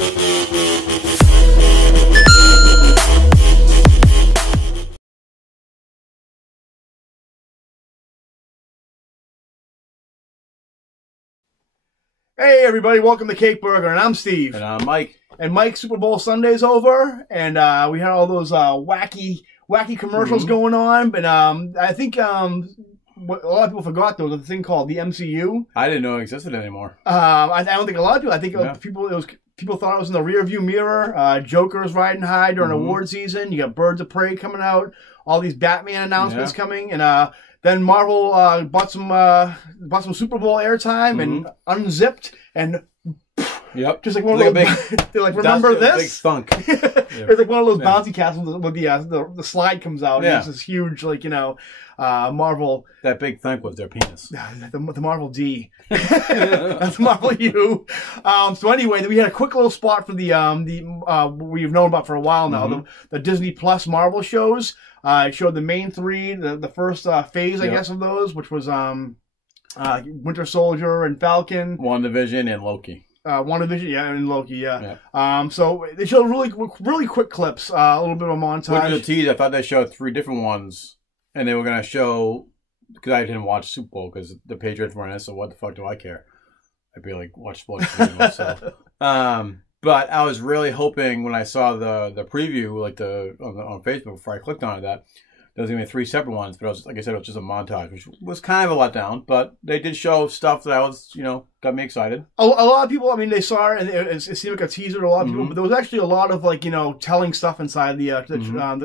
Hey everybody, welcome to Cake Burger, and I'm Steve. And I'm Mike. And Mike's Super Bowl Sunday's over, and we had all those wacky commercials going on, but I think what a lot of people forgot, though, was a thing called the MCU. I didn't know it existed anymore. I don't think a lot of people, I think people thought it was in the rear view mirror. Joker's riding high during award season. You got Birds of Prey coming out, all these Batman announcements coming, and then Marvel bought some Super Bowl airtime and unzipped and just like one of those. They're like, remember this? Big thunk. It's like one of those bouncy castles with the slide comes out. And it's this huge, like, Marvel. That big thunk was their penis. The Marvel D. That's Marvel U. So anyway, we had a quick little spot for the we've known about for a while now, the Disney Plus Marvel shows. It showed the main three, the first phase, I guess, of those, which was Winter Soldier and Falcon. WandaVision and Loki. WandaVision, and Loki, so they showed really quick clips, a little bit of a montage. With the tease, I thought they showed 3 different ones, and they were going to show, because I didn't watch Super Bowl, because the Patriots weren't in it, so what the fuck do I care? I'd be like, watch sports. But I was really hoping when I saw the preview, like on Facebook before I clicked on it, that there was going to be 3 separate ones. But like I said, it was just a montage, which was kind of a letdown. But they did show stuff that I was, got me excited. A lot of people, I mean, they saw it, and it seemed like a teaser to a lot of people. But there was actually a lot of, like, telling stuff inside the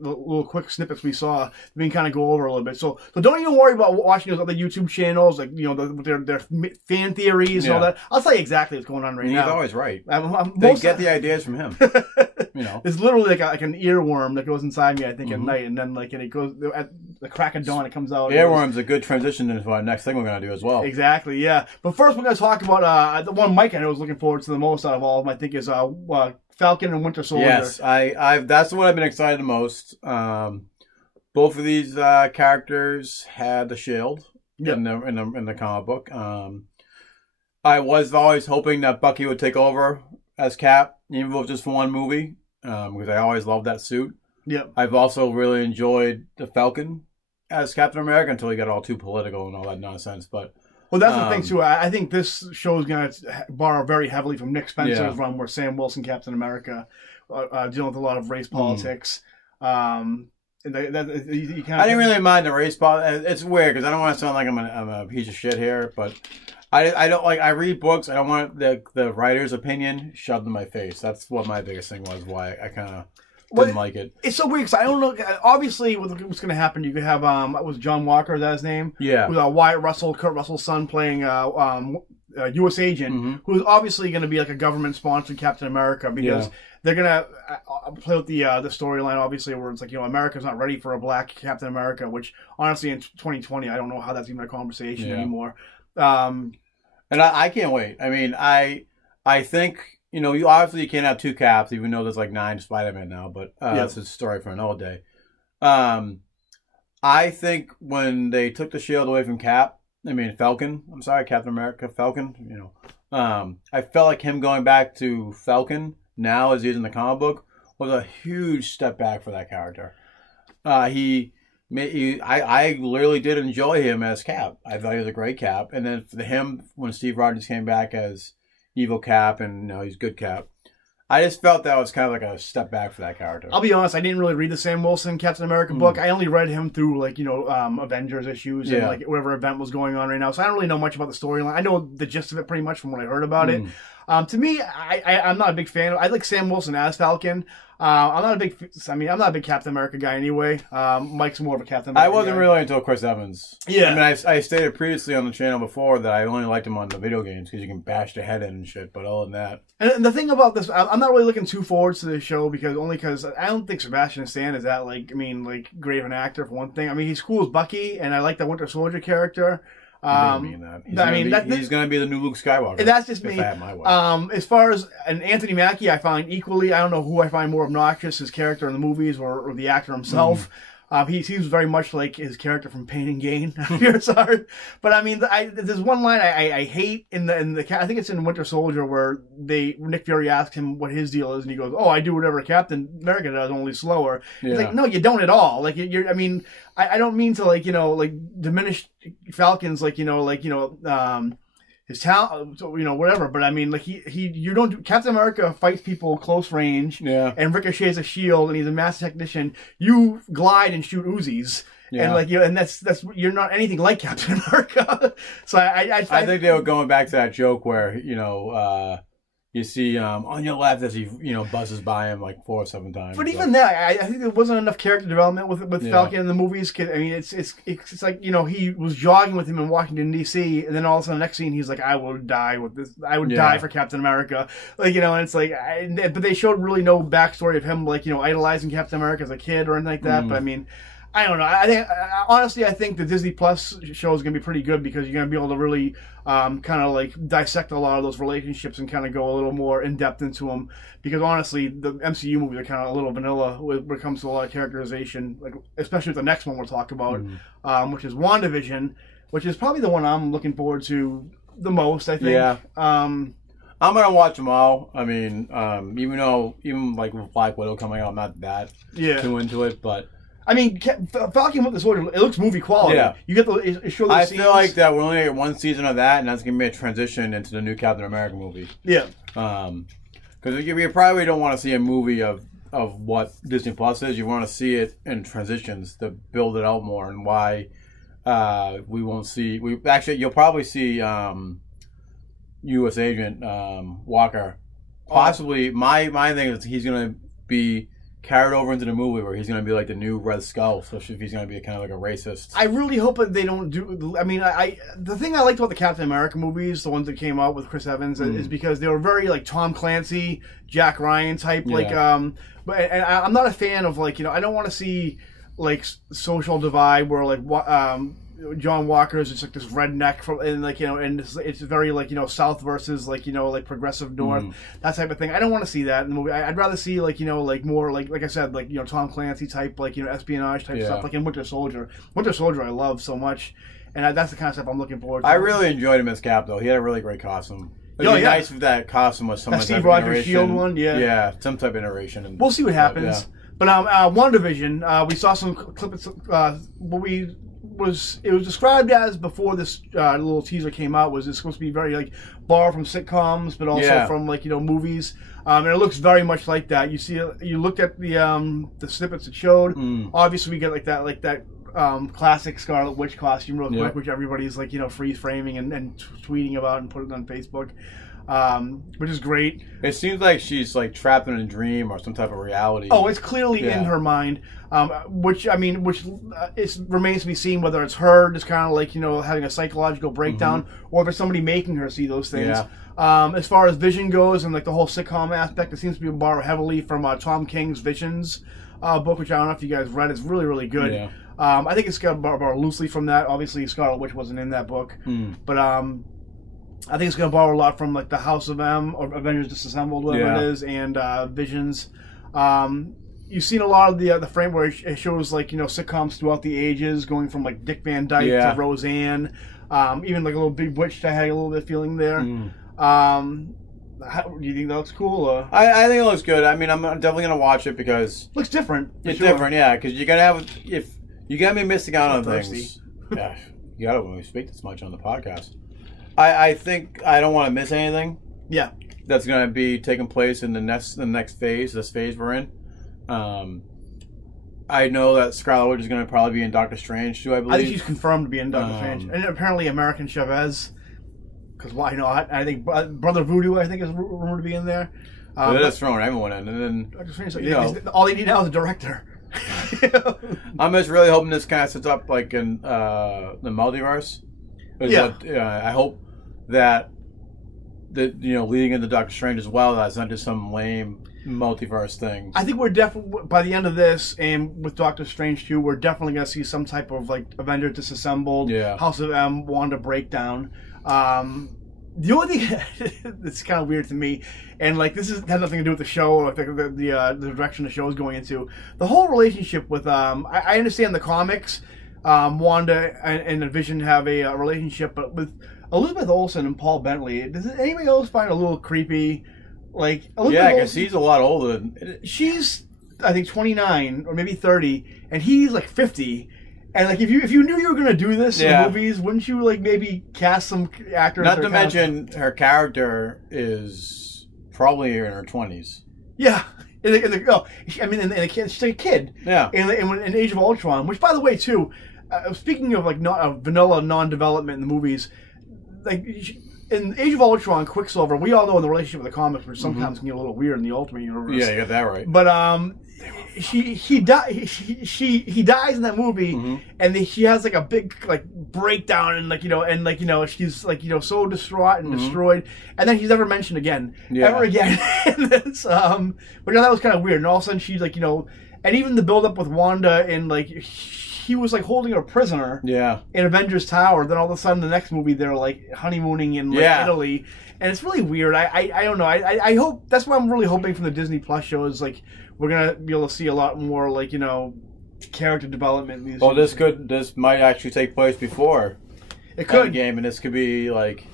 little quick snippets we saw. We can kind of go over a little bit. So don't even worry about watching those other YouTube channels, like, their fan theories and all that. I'll tell you exactly what's going on right now. He's always right. They get the ideas from him. It's literally like an earworm that goes inside me, I think, at night, and then and it goes at the crack of dawn. It comes out. Earworm's a good transition into our next thing we're going to do as well. Exactly, yeah. But first, we're going to talk about the one Mike I know is looking forward to the most out of all of them. I think is Falcon and Winter Soldier. Yes, that's the one I've been excited the most. Both of these characters had the shield in the comic book. I was always hoping that Bucky would take over as Cap, even if it was just for one movie, because I always loved that suit. Yep. I've also really enjoyed the Falcon as Captain America until he got all too political and all that nonsense. But well, that's the thing too. I think this show is going to borrow very heavily from Nick Spencer's run, where Sam Wilson, Captain America, dealing with a lot of race politics. I didn't really mind the race politics. It's weird because I don't want to sound like I'm a piece of shit here, but I don't like. I read books. I don't want the writer's opinion shoved in my face. That's what my biggest thing was. Why I kind of didn't like it. It's so weird because I don't know. Obviously, what's going to happen? You could have was John Walker, is that his name? Yeah. With Wyatt Russell, Kurt Russell's son, playing U.S. agent, who's obviously going to be like a government-sponsored Captain America because they're going to play with the storyline, obviously, where it's like, America's not ready for a black Captain America, which honestly in 2020, I don't know how that's even a conversation anymore. And I can't wait. I mean, I think, you obviously you can't have 2 Caps, even though there's like 9 Spider-Man now, but that's a story for another day. I think when they took the shield away from Falcon, I'm sorry, Captain America, Falcon, I felt like him going back to Falcon now as he is in the comic book was a huge step back for that character. I literally did enjoy him as Cap. I thought he was a great Cap. And then for him, when Steve Rogers came back as evil Cap and he's good Cap, I just felt that was kind of like a step back for that character. I'll be honest, I didn't really read the Sam Wilson Captain America book. I only read him through Avengers issues and like whatever event was going on right now. So I don't really know much about the storyline. I know the gist of it pretty much from what I heard about it. To me, I'm not a big fan. I like Sam Wilson as Falcon. I'm not a big Captain America guy anyway. Mike's more of a Captain America I wasn't guy. really until Chris Evans. Yeah. I mean, I stated previously on the channel before that I only liked him on the video games because you can bash the head in and shit, but other than that. And the thing about this, I'm not really looking too forward to this show because I don't think Sebastian Stan is that, great of an actor for one thing. I mean, he's cool as Bucky, and I like the Winter Soldier character. He's going to be the new Luke Skywalker. That's just me. If I had my way. As far as Anthony Mackie, I find equally. I don't know who I find more obnoxious, his character in the movies or the actor himself. He seems very much like his character from Pain and Gain. Sorry, but I mean, there's one line I hate in the I think it's in Winter Soldier where Nick Fury asks him what his deal is, and he goes, "Oh, I do whatever Captain America does, only slower." Yeah. It's like, no, you don't at all. Like I mean, I don't mean to like diminish Falcon's his talent, whatever. But I mean, like you don't. Captain America fights people close range, and ricochets a shield, and he's a master technician. You glide and shoot Uzis, and that's you're not anything like Captain America. So I think they were going back to that joke where you see on your left as he buzzes by him like 4 or 7 times. But even that, I think there wasn't enough character development with Falcon in the movies. I mean, it's like he was jogging with him in Washington D.C. and then all of a sudden, the next scene, he's like, "I will die with this. I would die for Captain America." Like and it's like, but they showed really no backstory of him idolizing Captain America as a kid or anything like that. But I mean, I don't know. I think the Disney Plus show is going to be pretty good because you're going to be able to really kind of dissect a lot of those relationships and kind of go a little more in depth into them. Because honestly, the MCU movies are kind of a little vanilla when it comes to a lot of characterization, especially with the next one we'll talk about, which is WandaVision, which is probably the one I'm looking forward to the most. I think. Yeah. I'm gonna watch them all. I mean, even with Black Widow coming out, I'm not that too into it, but. I mean, Falcon with the Soldier, it looks movie quality. Yeah. You get the show. I feel like that we're only getting 1 season of that, and that's gonna be a transition into the new Captain America movie. Yeah. Because you probably don't want to see a movie of what Disney Plus is. You want to see it in transitions to build it out more, and why we won't see. You'll probably see U.S. Agent Walker. Possibly, my thing is he's gonna be carried over into the movie where he's going to be like the new Red Skull, especially if he's going to be kind of like a racist. I really hope that they don't do. I mean, the thing I liked about the Captain America movies, the ones that came out with Chris Evans, is because they were very Tom Clancy, Jack Ryan type. But I'm not a fan of I don't want to see social divide where John Walker is just this redneck and it's very South versus progressive North, that type of thing. I don't want to see that in the movie. I'd rather see more like I said Tom Clancy type espionage type stuff like in Winter Soldier. Winter Soldier I love so much, and that's the kind of stuff I'm looking forward to. I really enjoyed him as Cap though. He had a really great costume. It'd be nice if that costume was some Steve Rogers Shield one, some type of iteration. And we'll see what happens. But WandaVision, we saw some clips. It was described as before this little teaser came out was it's supposed to be very borrowed from sitcoms, but also from movies, and it looks very much like that. You looked at the snippets it showed. Obviously, we get that classic Scarlet Witch costume real quick, which everybody's freeze framing and tweeting about and putting on Facebook. Which is great. It seems like she's trapped in a dream or some type of reality. Oh, it's clearly in her mind. Which it remains to be seen whether it's her just kind of having a psychological breakdown, or if it's somebody making her see those things. As far as Vision goes and the whole sitcom aspect, it seems to be borrowed heavily from Tom King's Visions book, which I don't know if you guys read. It's really, really good. Yeah. I think it's got borrowed loosely from that. Obviously, Scarlet Witch wasn't in that book, but I think it's going to borrow a lot from the House of M or Avengers Disassembled, whatever it is, and Visions. You've seen a lot of the frame where it shows sitcoms throughout the ages, going from Dick Van Dyke to Roseanne, even a little Big Witch. I had a little bit of feeling there. Do you think that looks cool? Or? I think it looks good. I mean, I'm definitely going to watch it because looks different. It's different, because you're going to have if you're going to be missing out on things. Yeah, you got to when we speak this much on the podcast. I think I don't want to miss anything. Yeah, that's going to be taking place in the next phase. This phase we're in. I know that Scarlet Witch is going to probably be in Doctor Strange too. I believe. I think she's confirmed to be in Doctor Strange, and apparently American Chavez. Because why not? I think Brother Voodoo, I think, is rumored to be in there. They're just throwing everyone in, and then Doctor Strange, all they need now is a director. I'm just really hoping this kind of sets up in the multiverse. I hope that leading into Doctor Strange as well, that's not just some lame multiverse thing. I think we're definitely by the end of this, and with Doctor Strange 2, we're definitely going to see some type of Avengers Disassembled, House of M, Wanda breakdown. The only thing that's kind of weird to me, and like this has nothing to do with the show or the direction the show is going into. The whole relationship with I understand the comics, Wanda and Vision have a relationship, but with Elizabeth Olsen and Paul Bentley, does anybody else find it a little creepy? Like Elizabeth because he's a lot older. She's I think 29 or maybe 30, and he's like 50. And like if you knew you were gonna do this in movies, wouldn't you like maybe cast some actors? Not to mention her character is probably in her 20s. Yeah, she's like a kid. Yeah, in Age of Ultron, which by the way too, speaking of like not vanilla non-development in the movies, like in Age of Ultron, Quicksilver, we all know in the relationship with the comics, which sometimes can get a little weird in the Ultimate Universe. Yeah, you got that right. But he dies in that movie, and she has like a big like breakdown, and she's like so distraught and destroyed, and then she's never mentioned again, ever again. And this, but that was kind of weird. And all of a sudden she's like and even the build up with Wanda and like. He was like holding her prisoner in Avengers Tower. Then all of a sudden, the next movie they're like honeymooning in Italy, and it's really weird. I don't know. I hope that's what I'm really hoping from the Disney Plus show is like we're gonna be able to see a lot more like character development. In these this might actually take place before the game, and this could be like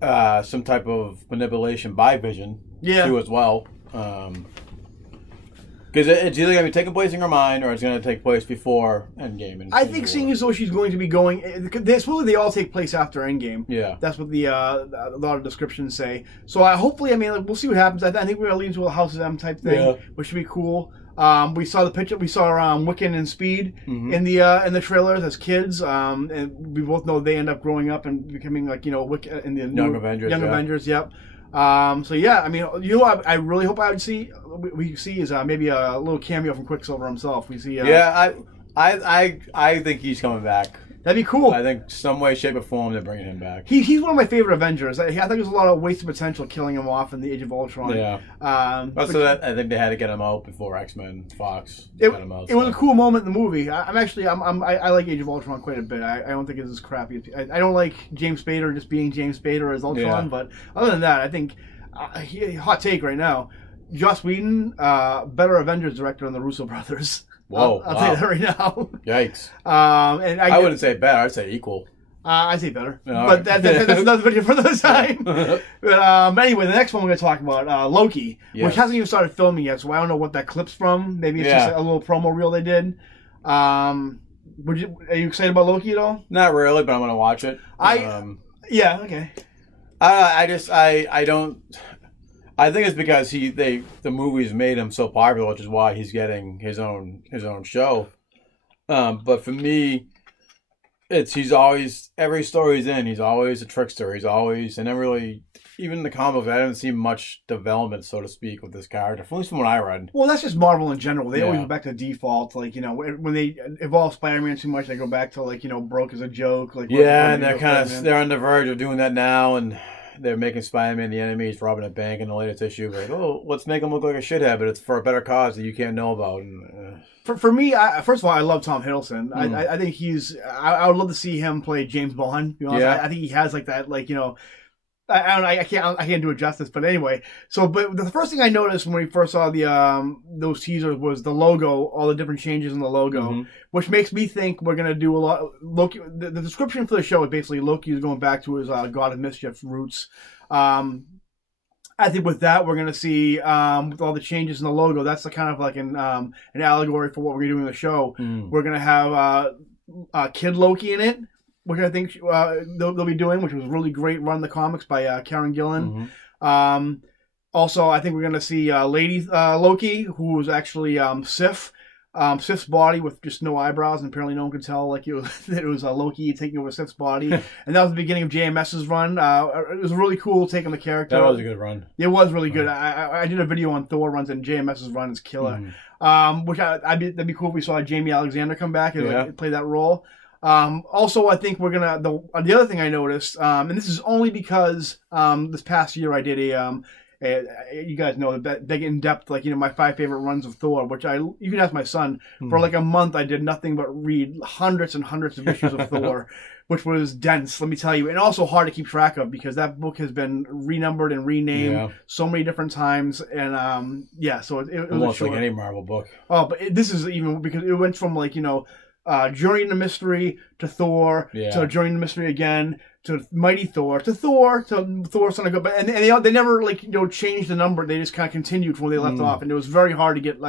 some type of manipulation by Vision too as well. Because it's either going to be taking place in her mind or it's going to take place before Endgame. I think seeing as though she's going to be going... Supposedly they all take place after Endgame. Yeah. That's what a lot of descriptions say. So hopefully, we'll see what happens. I think we're going to lead into a House of M type thing, which should be cool. We saw the picture. We saw Wiccan and Speed in the trailers as kids, and we both know they end up growing up and becoming like Wiccan in the Young Avengers. Young Avengers, yep. So yeah, I really hope we see is maybe a little cameo from Quicksilver himself. We see. I think he's coming back. That'd be cool. I think some way, shape, or form they're bringing him back. He's one of my favorite Avengers. I think there's a lot of wasted potential killing him off in the Age of Ultron. Yeah. I think they had to get him out before X-Men, Fox got him out. It was a cool moment in the movie. I like Age of Ultron quite a bit. I don't think it's as crappy. I don't like James Spader just being James Spader as Ultron, but other than that, I think hot take right now. Joss Whedon, better Avengers director than the Russo brothers. Whoa! I'll tell you that right now. Yikes! And I wouldn't say better. I'd say equal. I'd say better, but that's another video for another time. But anyway, the next one we're going to talk about Loki, which hasn't even started filming yet, so I don't know what that clip's from. Maybe it's just a little promo reel they did. Are you excited about Loki at all? Not really, but I'm going to watch it. Okay. I don't. I think it's because the movies made him so popular, which is why he's getting his own show. But for me, he's always every story he's in. He's always a trickster. He's always and then really even in the comics, I haven't seen much development, so to speak, with this character. At least from what I read. Well, that's just Marvel in general. They always go back to default. Like when they evolve Spider-Man too much, they go back to broke as a joke. Like and they're on the verge of doing that now and. They're making Spider-Man the enemy. He's robbing a bank in the latest issue. Like, let's make him look like a shithead, but it's for a better cause that you can't know about. And, For me, first of all, I love Tom Hiddleston. I think I would love to see him play James Bond. To be honest. I think he has like that, I don't know. I can't do it justice, but anyway. But the first thing I noticed when we first saw those teasers was the logo, all the different changes in the logo, which makes me think we're gonna do a lot. Loki. The description for the show is basically Loki is going back to his God of Mischief roots. I think with that we're gonna see with all the changes in the logo. That's kind of like an allegory for what we're gonna do in the show. We're gonna have Kid Loki in it, which I think they'll be doing, which was a really great run in the comics by Karen Gillan. Also, I think we're going to see Lady Loki, who was actually Sif. Sif's body with just no eyebrows, and apparently no one could tell that it was Loki taking over Sif's body. And that was the beginning of JMS's run. It was really cool taking the character. That was a good run. It was really good. I did a video on Thor runs, and JMS's run is killer. Which that'd be cool if we saw Jamie Alexander come back and play that role. Also, I think we're the other thing I noticed, and this is only because this past year I did You guys know that they get in depth, like, my 5 favorite runs of Thor, which you can ask my son. For like a month, I did nothing but read hundreds and hundreds of issues of Thor, which was dense, let me tell you, and also hard to keep track of because that book has been renumbered and renamed so many different times, and so it was almost like any Marvel book. Oh, but this is even because it went from like Journey into Mystery to Thor to Journey into Mystery again to Mighty Thor to Thor Son of God, and they never changed the number. They just kind of continued from where they left off, and it was very hard to get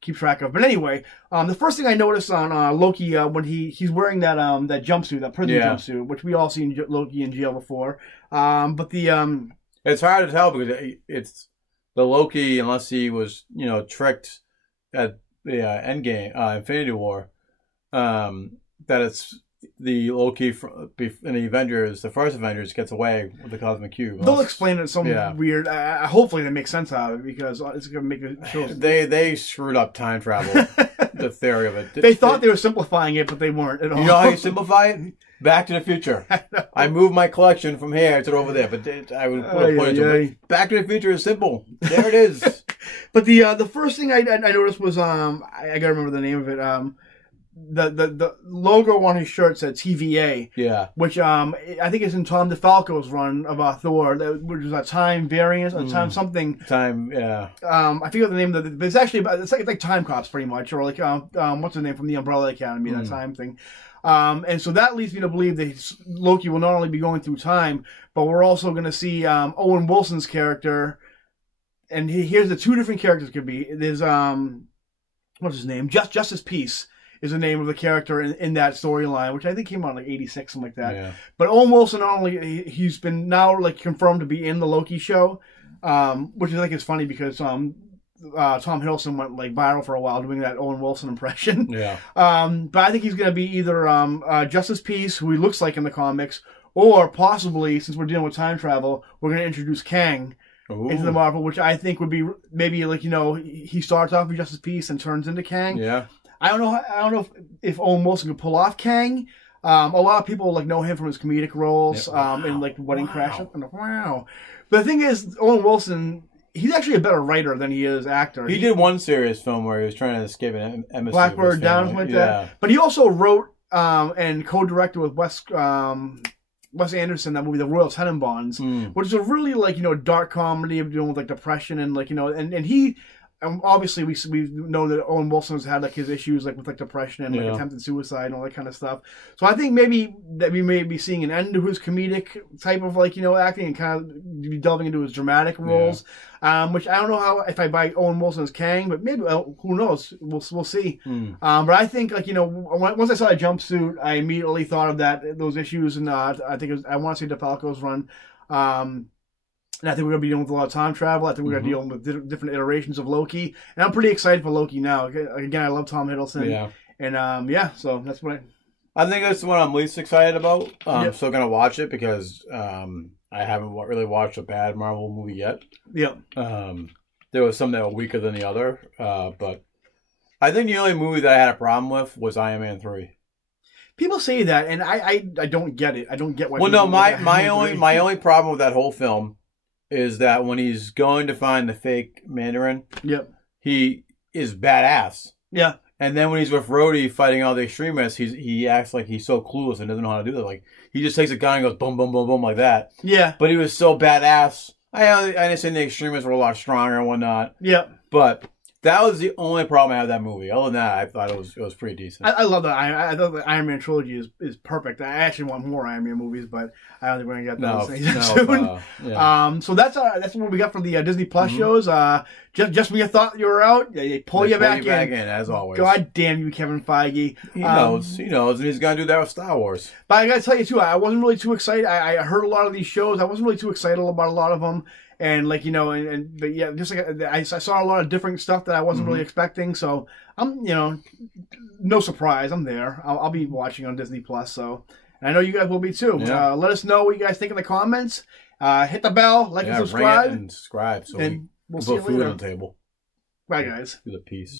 keep track of. But anyway, the first thing I noticed on Loki when he's wearing that jumpsuit, that prison jumpsuit, which we all seen Loki in jail before. But it's hard to tell because it's the Loki, unless he was tricked at the Endgame, Infinity War, that it's the Loki in the Avengers, the first Avengers, gets away with the Cosmic Cube. They'll explain it some weird. Hopefully, they make sense out of it because it's going to make it show. They screwed up time travel. The theory of it. They thought they were simplifying it, but they weren't at all. You know how you simplify it? Back to the Future. I moved my collection from here to over there, but I would put a point to it. Back to the Future is simple. There it is. But the first thing I noticed was I gotta remember the name of it. The logo on his shirt said TVA. Yeah. Which I think is in Tom DeFalco's run of Thor, which is a time variance, a time something. Time, yeah. I forget the name of it, but it's actually it's like Time Cops pretty much, or like what's the name from the Umbrella Academy, that time thing. And so that leads me to believe that Loki will not only be going through time, but we're also going to see Owen Wilson's character. And here's the 2 different characters could be. There's what's his name? Justice Peace is the name of the character in that storyline, which I think came out in like 86, something like that. Yeah. But Owen Wilson, not only he's been now like confirmed to be in the Loki show, which I think is funny because Tom Hiddleston went like viral for a while doing that Owen Wilson impression. Yeah. But I think he's going to be either Justice Peace, who he looks like in the comics, or possibly, since we're dealing with time travel, we're going to introduce Kang into the Marvel, which I think would be maybe like he starts off with Justice Peace and turns into Kang. Yeah. I don't know if Owen Wilson could pull off Kang. A lot of people know him from his comedic roles in like Wedding Crashers. Wow. But the thing is, Owen Wilson, he's actually a better writer than he is actor. He did one serious film where he was trying to escape an embassy. Blackbird Down like that. But he also wrote and co-directed with Wes Anderson that movie, The Royal Tenenbaums, which is a really dark comedy of dealing with like depression and and he. Obviously, we know that Owen Wilson's had like his issues like with like depression and like attempted suicide and all that kind of stuff. So I think maybe that we may be seeing an end to his comedic type of acting and kind of be delving into his dramatic roles. Which I don't know if I buy Owen Wilson as Kang, but maybe who knows? We'll see. But I think once I saw that jumpsuit, I immediately thought of those issues, and I think I want to see DeFalco's run. And I think we're going to be dealing with a lot of time travel. I think we're going to be dealing with different iterations of Loki. And I'm pretty excited for Loki now. Again, I love Tom Hiddleston. Yeah. And so that's what I think that's the one I'm least excited about. I'm still going to watch it because I haven't really watched a bad Marvel movie yet. Yeah. There was some that were weaker than the other. But I think the only movie that I had a problem with was Iron Man 3. People say that, and I don't get it. I don't get why. Well, no, my only problem with that whole film is that when he's going to find the fake Mandarin, he is badass. Yeah. And then when he's with Rhodey fighting all the extremists, he acts like he's so clueless and doesn't know how to do that. Like, he just takes a gun and goes boom, boom, boom, boom like that. Yeah. But he was so badass. I understand the extremists were a lot stronger and whatnot. Yeah. But that was the only problem I had with that movie. Other than that, I thought it was pretty decent. I love that. I thought the Iron Man trilogy is perfect. I actually want more Iron Man movies, but I don't think we're going to get those soon. So that's what we got from the Disney Plus shows. Just when you thought you were out, they pull you back in, as always. God damn you, Kevin Feige. He knows, and he's going to do that with Star Wars. But I got to tell you, too, I wasn't really too excited. I heard a lot of these shows. I wasn't really too excited about a lot of them. And but just like I saw a lot of different stuff that I wasn't really expecting. So I'm, no surprise. I'm there. I'll be watching on Disney Plus. So, and I know you guys will be too. Yeah. Let us know what you guys think in the comments. Hit the bell, and subscribe. Ring it and subscribe. So and we'll see put you food later. on the table. Bye, guys. Do the peace.